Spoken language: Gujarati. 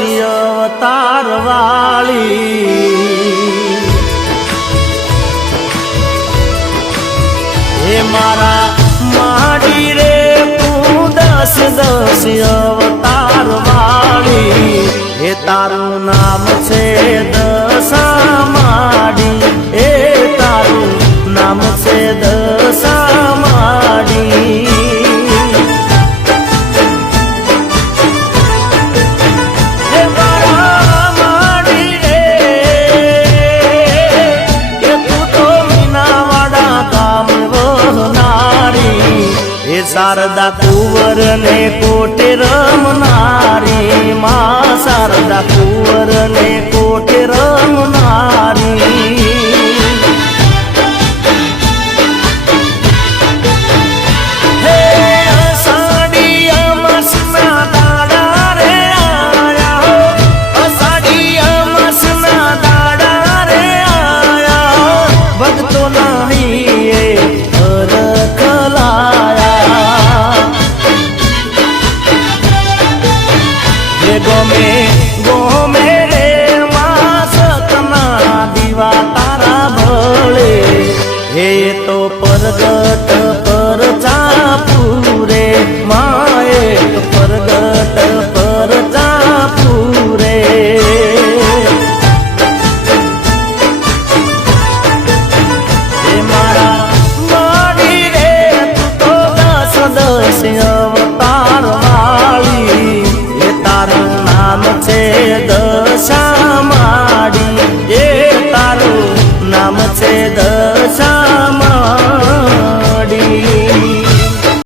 અવતાર વાળી હે મારા માડી રે તું 10 અવતાર વાળી હે તારું નામ છે દશા માડી હે તારું નામ છે દશા માડી શારદા કુંવર ને કોટે રમનારી માં શારદા કુંવર ને કોટે રમનારી હે અષાઢી અમાસના દાડા રે આયા અષાઢી અમાસના દાડા રે આયા ભક્તો નહીં ગમે ગમે રે માસકના દીવા તારા ભળે હે તો પરગટ